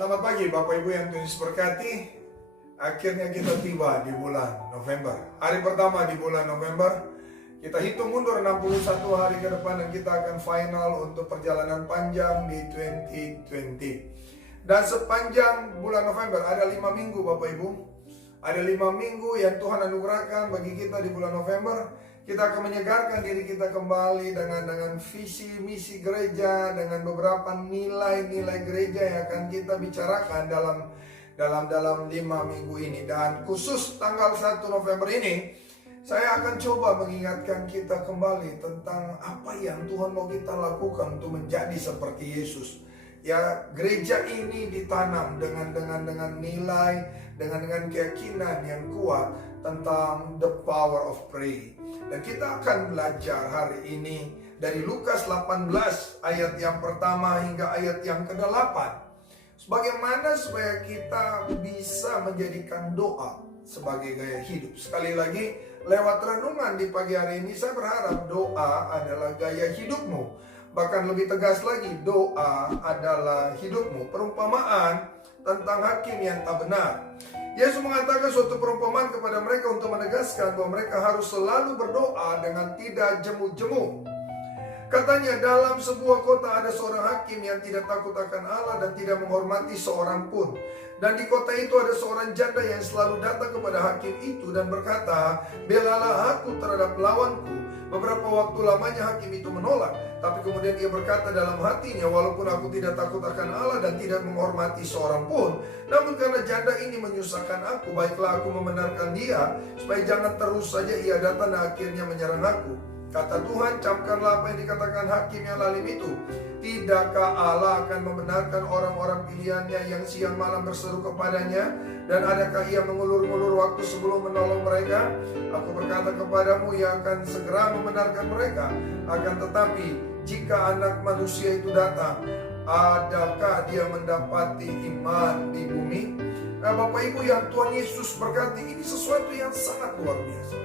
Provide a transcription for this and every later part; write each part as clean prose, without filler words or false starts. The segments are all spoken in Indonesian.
Selamat pagi Bapak Ibu yang Tuhan Yesus berkati. Akhirnya kita tiba di bulan November. Hari pertama di bulan November. Kita hitung mundur 61 hari ke depan dan kita akan final untuk perjalanan panjang di 2020. Dan sepanjang bulan November ada 5 minggu Bapak Ibu. Ada 5 minggu yang Tuhan anugerahkan bagi kita di bulan November. Kita akan menyegarkan diri kita kembali dengan visi misi gereja, dengan beberapa nilai-nilai gereja yang akan kita bicarakan dalam 5 minggu ini. Dan khusus tanggal 1 November ini saya akan coba mengingatkan kita kembali tentang apa yang Tuhan mau kita lakukan untuk menjadi seperti Yesus. Ya, gereja ini ditanam dengan nilai, dengan keyakinan yang kuat tentang the power of prayer. Dan kita akan belajar hari ini dari Lukas 18 ayat yang pertama hingga ayat yang ke-8. Bagaimana supaya kita bisa menjadikan doa sebagai gaya hidup. Sekali lagi, lewat renungan di pagi hari ini saya berharap doa adalah gaya hidupmu. Bahkan lebih tegas lagi, doa adalah hidupmu. Perumpamaan tentang hakim yang tak benar. Yesus mengatakan suatu perumpamaan kepada mereka untuk menegaskan bahwa mereka harus selalu berdoa dengan tidak jemu-jemu. Katanya, dalam sebuah kota ada seorang hakim yang tidak takut akan Allah dan tidak menghormati seorang pun. Dan di kota itu ada seorang janda yang selalu datang kepada hakim itu dan berkata, "Belalah aku terhadap lawanku." Beberapa waktu lamanya hakim itu menolak. Tapi kemudian ia berkata dalam hatinya, "Walaupun aku tidak takut akan Allah dan tidak menghormati seorang pun, namun karena janda ini menyusahkan aku, baiklah aku membenarkan dia, supaya jangan terus saja ia datang dan akhirnya menyerang aku." Kata Tuhan, camkanlah apa yang dikatakan hakim yang lalim itu. Tidakkah Allah akan membenarkan orang-orang pilihannya yang siang malam berseru kepadanya? Dan adakah ia mengulur-ngulur waktu sebelum menolong mereka? Aku berkata kepadamu, ia akan segera membenarkan mereka. Akan tetapi, jika anak manusia itu datang, adakah dia mendapati iman di bumi? Nah, Bapak Ibu yang Tuhan Yesus berkati, ini sesuatu yang sangat luar biasa.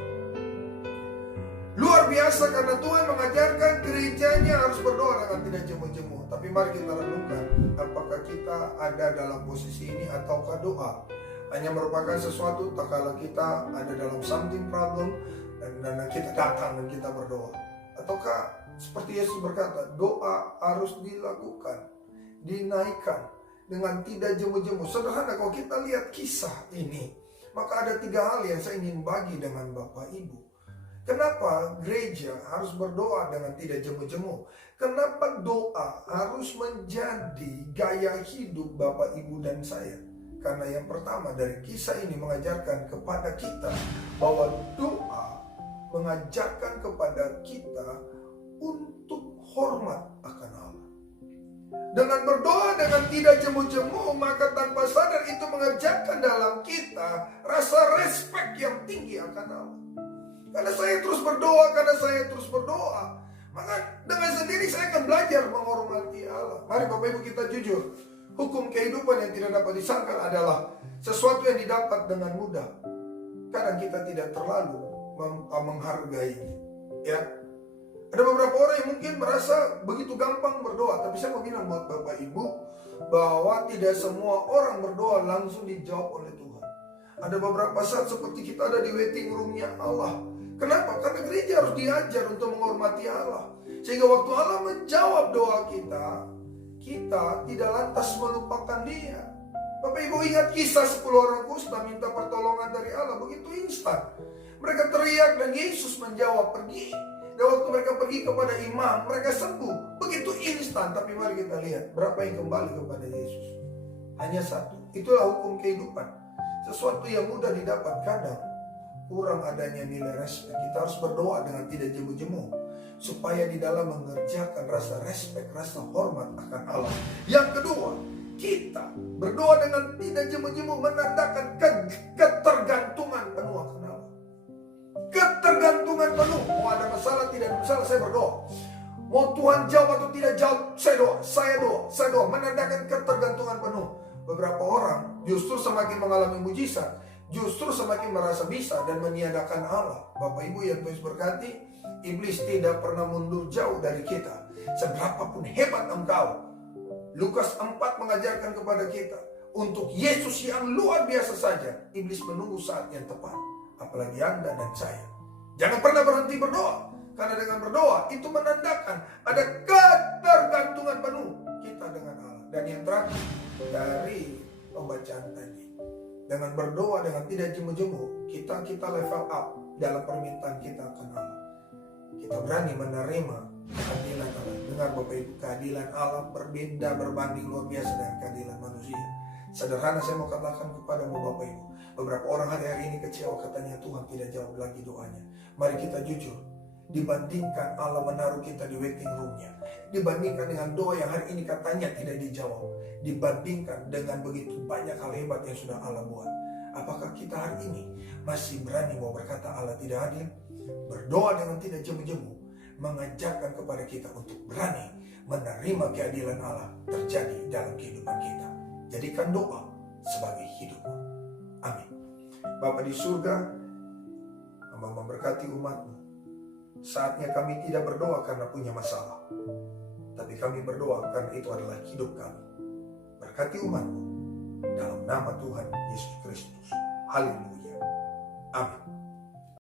Luar biasa karena Tuhan mengajarkan gerejanya harus berdoa dengan tidak jemu-jemu. Tapi mari kita renungkan, apakah kita ada dalam posisi ini ataukah doa hanya merupakan sesuatu tak kala kita ada dalam something problem dan kita datang dan kita berdoa. Ataukah seperti Yesus berkata, doa harus dilakukan, dinaikkan dengan tidak jemu-jemu. Sederhana, kalau kita lihat kisah ini, maka ada 3 hal yang saya ingin bagi dengan Bapak Ibu. Kenapa gereja harus berdoa dengan tidak jemu-jemu? Kenapa doa harus menjadi gaya hidup Bapak, Ibu, dan saya? Karena yang pertama dari kisah ini mengajarkan kepada kita bahwa doa mengajarkan kepada kita untuk hormat akan Allah. Dengan berdoa dengan tidak jemu-jemu, maka tanpa sadar itu mengajarkan dalam kita rasa respek yang tinggi akan Allah. Karena saya terus berdoa, maka dengan sendiri saya akan belajar menghormati Allah. Mari Bapak Ibu kita jujur. Hukum kehidupan yang tidak dapat disangkal adalah sesuatu yang didapat dengan mudah. Kadang kita tidak terlalu menghargai. Ya, ada beberapa orang yang mungkin merasa begitu gampang berdoa. Tapi saya mau bilang buat Bapak Ibu bahwa tidak semua orang berdoa langsung dijawab oleh Tuhan. Ada beberapa saat seperti kita ada di waiting roomnya Allah. Kenapa? Karena gereja harus diajar untuk menghormati Allah. Sehingga waktu Allah menjawab doa kita, kita tidak lantas melupakan dia. Bapak Ibu ingat kisah 10 orang kusta minta pertolongan dari Allah. Begitu instan. Mereka teriak dan Yesus menjawab, "Pergi." Dan waktu mereka pergi kepada imam, mereka sembuh. Begitu instan. Tapi mari kita lihat berapa yang kembali kepada Yesus. Hanya 1. Itulah hukum kehidupan. Sesuatu yang mudah didapat kadang kurang adanya nilai respek. Kita harus berdoa dengan tidak jemu-jemu supaya di dalam mengerjakan rasa respek, rasa hormat akan Allah. Yang kedua, kita berdoa dengan tidak jemu-jemu menandakan ketergantungan penuh akan Allah. Ketergantungan penuh. Mau ada masalah, tidak ada masalah, saya berdoa. Mau Tuhan jawab atau tidak jawab, saya doa. Menandakan ketergantungan penuh. Beberapa orang justru semakin mengalami mujizat, justru semakin merasa bisa dan meniadakan Allah. Bapak Ibu yang Tuhan berkati, iblis tidak pernah mundur jauh dari kita. Seberapapun hebat engkau, Lukas 4 mengajarkan kepada kita, untuk Yesus yang luar biasa saja, iblis menunggu saat yang tepat. Apalagi Anda dan saya. Jangan pernah berhenti berdoa. Karena dengan berdoa itu menandakan ada ketergantungan penuh kita dengan Allah. Dan yang terakhir, dari pembacaan tadi, dengan berdoa, dengan tidak jemu-jemu, kita level up dalam permintaan kita akan Allah. Kita berani menerima keadilan Allah. Dengar Bapak Ibu, keadilan Allah berbeda, berbanding luar biasa dengan keadilan manusia. Sederhana saya mau katakan kepadamu Bapak Ibu, beberapa orang hari ini kecewa, katanya Tuhan tidak jawab lagi doanya. Mari kita jujur, dibandingkan Allah menaruh kita di waiting roomnya, dibandingkan dengan doa yang hari ini katanya tidak dijawab, dibandingkan dengan begitu banyak hal hebat yang sudah Allah buat, apakah kita hari ini masih berani mau berkata Allah tidak adil? Berdoa dengan tidak jemu-jemu mengajarkan kepada kita untuk berani menerima keadilan Allah terjadi dalam kehidupan kita. Jadikan doa sebagai hidupmu. Amin. Bapa di surga, Hamba memberkati umat-Mu. Saatnya kami tidak berdoa karena punya masalah, tapi kami berdoa karena itu adalah hidup kami. Berkati umat-Mu dalam nama Tuhan Yesus Kristus. Haleluya. Amin.